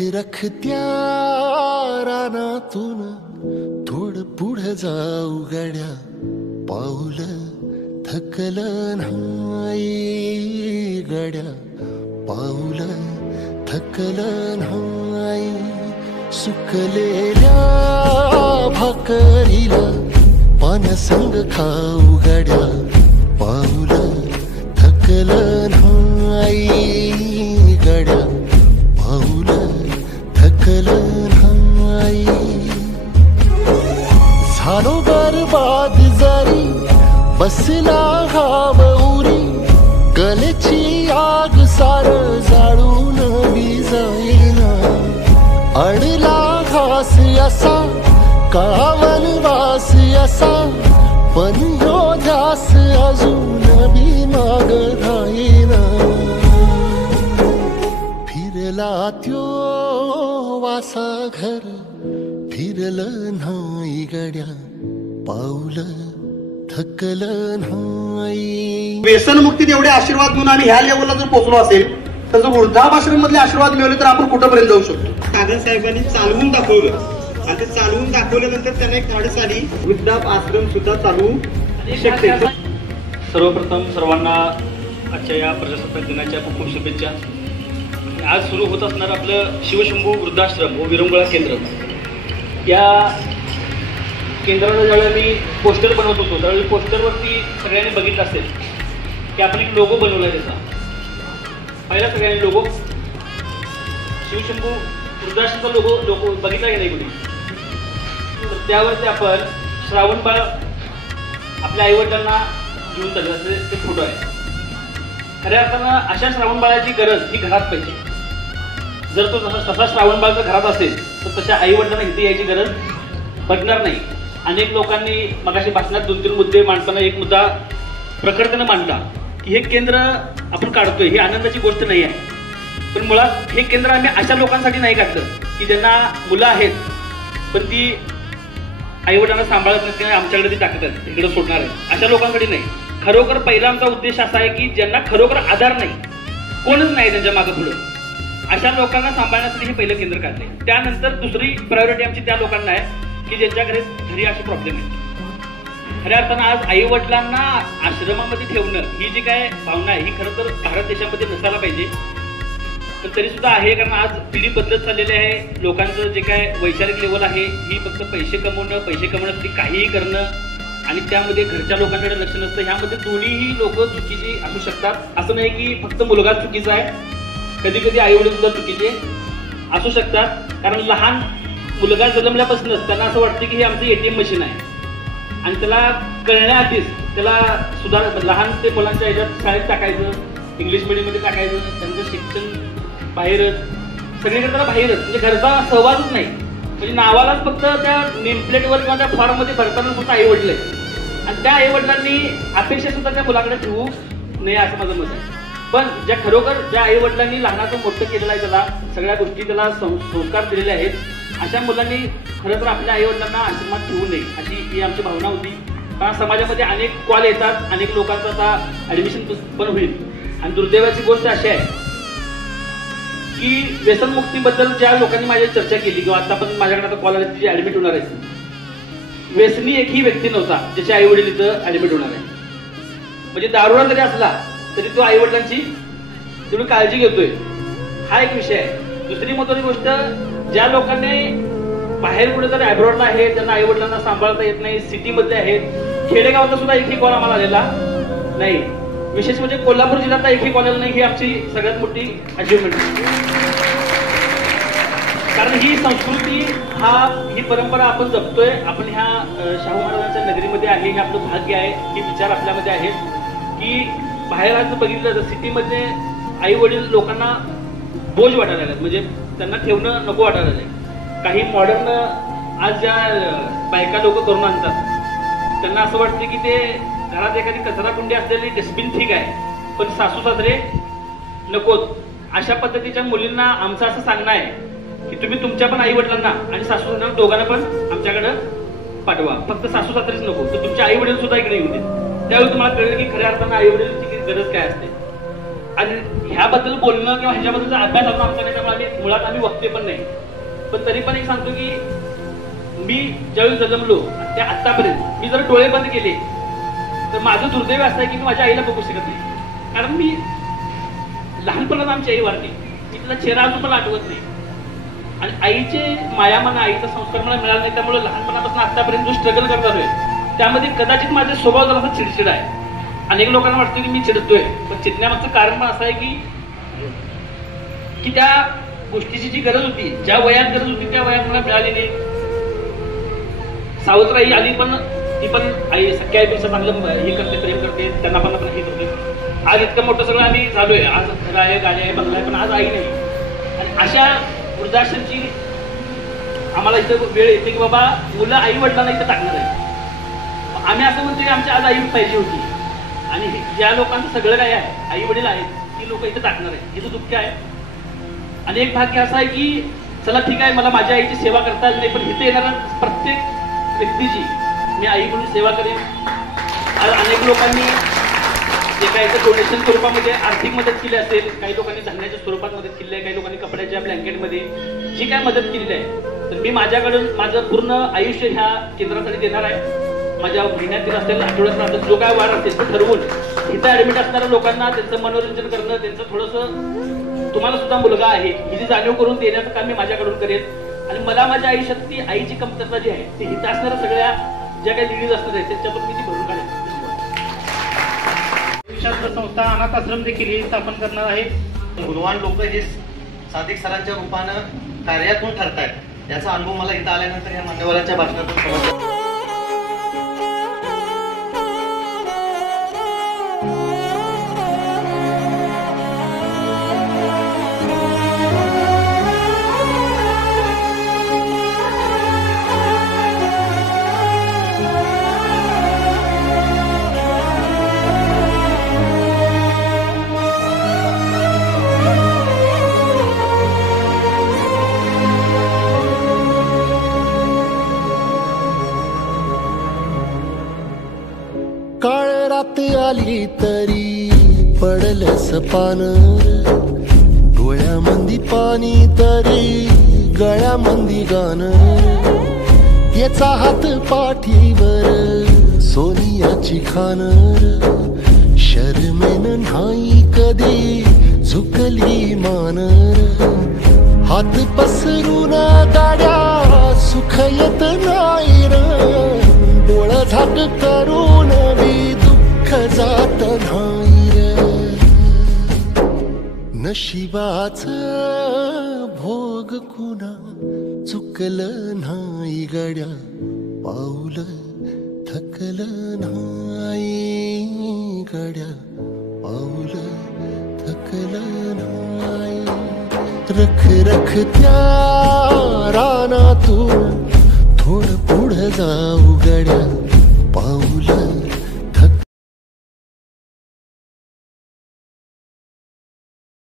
रखरखत्या रानातून थोडं पुढं जाऊ गड्या, पाऊल थकलं नाही गड्या, पाऊल थकलं नाही. सुकलेल्या भाकरीला पानसंग खाऊ गड्या, पाऊल थकलं नाही गड्या, पाऊल थकलं नाही. झालो बरबाद जरी बसला घाव उरी, गलेची आग सार जाळून बी जाईना. अडला घास असा कावन वास असा, पण ह्यो ध्यास अजून बी माग राहीना. फिरला त्यो वासा घर फिरलं नाही गड्या, पाऊल थकलं नाही. व्यसनमुक्तीत एवढे आशीर्वाद म्हणून आम्ही ह्या लेवलला जर पोहोचलो असेल तर जर वृद्धाश्रम मधले आशीर्वाद मिळवले तर आपण कुठंपर्यंत जाऊ शकतो. कागद साहेबांनी चालवून दाखवलं आणि ते चालवून दाखवल्यानंतर त्यांना एक धाडस आली, वृद्धाश्रम सुद्धा चालवू शकते. सर्वप्रथम सर्वांना आजच्या या प्रजासत्ताक दिनाच्या खूप खूप शुभेच्छा. आज सुरू होत असणार आपलं शिवशंभू वृद्धाश्रम व विरंगुळा केंद्र. या केंद्राला ज्यावेळेला मी पोस्टर बनवत होतो त्यावेळी पोस्टरवरती सगळ्यांनी बघितलं असेल की आपण एक लोगो बनवला आहे. त्याचा पहिला सगळ्यांनी लोगो शिवशंभू वृद्धाश्रमचा लोगो बघितला की नाही कुठे. तर त्यावरती आपण श्रावणबाळ आपल्या आईवडिलांना घेऊन चाललं असे ते फोटो आहे. खऱ्या अर्थानं अशा श्रावणबाळाची गरज ही घरात पाहिजे. जर तो तसा श्रावणबाळ जर घरात असेल तर तशा आईवडिलांना इथे यायची गरज पडणार नाही. अनेक लोकांनी मगाशी भाषणात 2-3 मुद्दे मांडताना एक मुद्दा प्रखरतेनं मांडला की हे केंद्र आपण काढतोय ही आनंदाची गोष्ट नाही आहे. पण मुळात हे केंद्र आम्ही अशा लोकांसाठी नाही काढलं की ज्यांना मुलं आहेत पण ती आईवडिलांना सांभाळत नसते आणि आमच्याकडे ती टाकतात इकडे सोडणार आहे अशा लोकांसाठी नाही. खरोखर पहिला आमचा उद्देश असा आहे की ज्यांना खरोखर आधार नाही, कोणच नाही त्यांच्या मागे पुढे, अशा लोकांना सांभाळण्यासाठी हे पहिलं केंद्र काढले. त्यानंतर दुसरी प्रायोरिटी आमची त्या लोकांना आहे की ज्यांच्या घरी असे प्रॉब्लेम आहेत. खऱ्या अर्थानं आज आई वडिलांना आश्रमामध्ये ठेवणं ही जी काय भावना आहे ही खरं तर भारत देशामध्ये नसायला पाहिजे, पण तरी सुद्धा आहे. कारण आज पिढी बदलत चाललेली आहे. लोकांचं जे काय वैचारिक लेवल आहे ही फक्त पैसे कमवण्यासाठी काहीही करणं आणि त्यामध्ये घरच्या लोकांकडे लक्ष नसतं. ह्यामध्ये दोन्हीही लोक चुकीची असू शकतात. असं नाही की फक्त मुलगा चुकीचा आहे, कधी कधी आई वडील सुद्धा चुकीचे असू शकतात. कारण लहान मुलगा जन्मल्यापासूनच त्यांना असं वाटतं की हे आमचं ATM मशीन आहे आणि त्याला कळण्याआधीच त्याला लहान ते मुलांच्या ह्याच्यात शाळेत टाकायचं, इंग्लिश मीडियममध्ये टाकायचं, त्यांचं शिक्षण बाहेरच, सगळीकडे त्याला बाहेरच, म्हणजे घरचा सहवासच नाही. म्हणजे नावालाच फक्त त्या नेमप्लेटवर किंवा त्या फॉर्ममध्ये भरताना फक्त आई वडील आहेत आणि त्या आई वडिलांनी अपेक्षा सुद्धा त्या मुलाकडे ठेवू नये असं माझं मत आहे. पण ज्या आई वडिलांनी लहानाचं मोठं केलेलं आहे, त्याला सगळ्या गोष्टी त्याला संस्कार दिलेले आहेत, अशा मुलांनी खरं तर आपल्या आई वडिलांना आश्रमात ठेवू नये अशी ही आमची भावना होती. कारण समाजामध्ये अनेक कॉल येतात, अनेक लोकांचं आता ऍडमिशन पण होईल. आणि दुर्दैवाची गोष्ट अशी आहे की व्यसनमुक्तीबद्दल ज्या लोकांनी माझी चर्चा केली किंवा आता पण माझ्याकडे आता कॉल आले तिची ऍडमिट होणार आहे, व्यसनी एकही व्यक्ती नव्हता ज्याचे आई वडील इथं ऍडमिट होणार आहे. म्हणजे दारुडा जरी असला तरी तो आई वडिलांची तेवढी काळजी घेतोय, हा एक विषय आहे. दुसरी महत्वाची गोष्ट, ज्या लोकांनी बाहेर कुठेतरी अब्रॉडला आहेत, त्यांना आई वडिलांना सांभाळता येत नाही, सिटीमधले आहेत, खेडेगावातला सुद्धा एकही कॉल आम्हाला आलेला नाही. विशेष म्हणजे कोल्हापूर जिल्ह्यातला एकही कॉल आला नाही, ही आमची सगळ्यात मोठी अचिव्हमेंट. कारण ही संस्कृती ही परंपरा आपण जपतोय. आपण ह्या शाहू महाराजांच्या नगरीमध्ये आहे, हे आपलं भाग्य आहे. हे विचार आपल्यामध्ये आहेत की बाहेर आज बघितलं तर सिटीमध्ये आई वडील लोकांना बोज वाटायला लागतात, म्हणजे त्यांना ठेवणं नको वाटायला लागलं. काही मॉडर्न आज ज्या बायका लोक करून आणतात त्यांना असं वाटतं की ते घरात एखादी कचरा कुंडी असलेली डस्टबिन ठीक आहे, पण सासू सासरे नकोत. अशा पद्धतीच्या मुलींना आमचं असं सांगणं आहे की तुम्ही तुमच्या पण आई वडिलांना आणि सासू सासऱ्यांना दोघांना पण आमच्याकडे पाठवा. फक्त सासू सासरेच नको तर तुमचे आई वडील सुद्धा इकडे येऊ दे. त्यावेळी तुम्हाला कळेल की खऱ्या अर्थानं आई वडिलांची गरज काय असते. आणि ह्याबद्दल बोलणं किंवा ह्याच्याबद्दलचा अभ्यास अजून आमचा नाही, त्यामुळे मुळात आम्ही वक्ते पण नाही. पण तरी पण एक सांगतो की मी ज्यावेळी जन्मलो त्या आतापर्यंत मी जर डोळे बंद केले तर माझं दुर्दैव असं आहे की मी माझ्या आईला बघू शकत नाही. कारण मी लहानपणात आमची आई वारली, मी तिला चेहरा अजून मला आठवत नाही. आणि आईचे माया म्हणा, आईचा संस्कार मला मिळाला नाही. त्यामुळे लहानपणापासून आतापर्यंत जो स्ट्रगल करत आलोय त्यामध्ये कदाचित माझा स्वभाव जरा चिडचिड आहे. अनेक लोकांना वाटतं की मी चिडतोय, पण चिडण्यामागचं कारण पण असं आहे की त्या गोष्टीची जी गरज होती, ज्या वयात गरज होती त्या वयात मला मिळाली नाही. सावत्राई आली पण ती पण आई सख्या आईपेक्षा चांगलं हे करते, प्रेम करते, त्यांना पण हे करते. आज इतकं मोठं सगळं आम्ही झालोय, आज घर आहे, गाडी आहे, बंगला आहे, पण आज आई नाही. आणि अशा वृद्धाश्रमची आम्हाला इथं वेळ येते की बाबा मुलं आई वडिलांना इथं टाकणार आहे. आम्ही असं म्हणतो की आमची आज आई पाहिजे होती, आणि ज्या लोकांचं सगळं काय आहे, आई वडील आहेत, ती लोक इथं टाकणार आहेत. हिचं दुःख आहे. आणि एक भाग्य असं आहे की चला ठीक आहे, मला माझ्या आईची सेवा करता येईल नाही, पण इथे येणाऱ्या प्रत्येक व्यक्तीची मी आई म्हणून सेवा करेन. आज अनेक लोकांनी जे काही डोनेशन स्वरूपामध्ये आर्थिक मदत केली असेल, काही लोकांनी धान्याच्या स्वरूपात मदत केली आहे, काही लोकांनी कपड्याच्या ब्लँकेटमध्ये जी काय मदत केलेली आहे, तर मी माझ्याकडून माझं पूर्ण आयुष्य ह्या केंद्रासाठी देणार आहे. माझ्या महिन्यातील असेल, आठवड्यात असेल, जो काय वार असेल तो ठरवून इथं ऍडमिट असणाऱ्या लोकांना त्यांचं मनोरंजन करणं, त्यांचं थोडंसं तुम्हाला सुद्धा मुलगा आहे ही जाणीव करून देण्याचं काम मी माझ्याकडून करेन. आणि मला माझ्या आयुष्यात ती आईची कमतरता जी आहे ती इथं असणाऱ्या सगळ्या ज्या काही लेडीज असणार आहेत त्याच्यातून मी ती भरून काढेन. संस्था अनाथ आश्रम देखील ही स्थापन करणार आहे. गुणवान लोक हे सादिक सरांच्या रूपानं कार्यातून ठरतायत, याचा अनुभव मला इथं आल्यानंतर या मान्यवरांच्या भाषणातून समजला. काळ रात आली तरी पडलंस पान, डोळ्यामंदी पाणी तरी गळ्यामंदी गाण, याचा हात पाठीवर सोनियाची खान, शर्मेन नाही कधी झुकली मान, हात पसरून गाड्या सुख येत नाही र, डोळ झाक करून बी दुःख जात नाही र, नशिबाच भोग कुणा चुकलं नाही गड्या, पाऊल थकलं नाही गड्या, पाऊल थकलं नाही, रख रख त्या रानातून थोडं पुढं जाऊ गड्या, पाऊल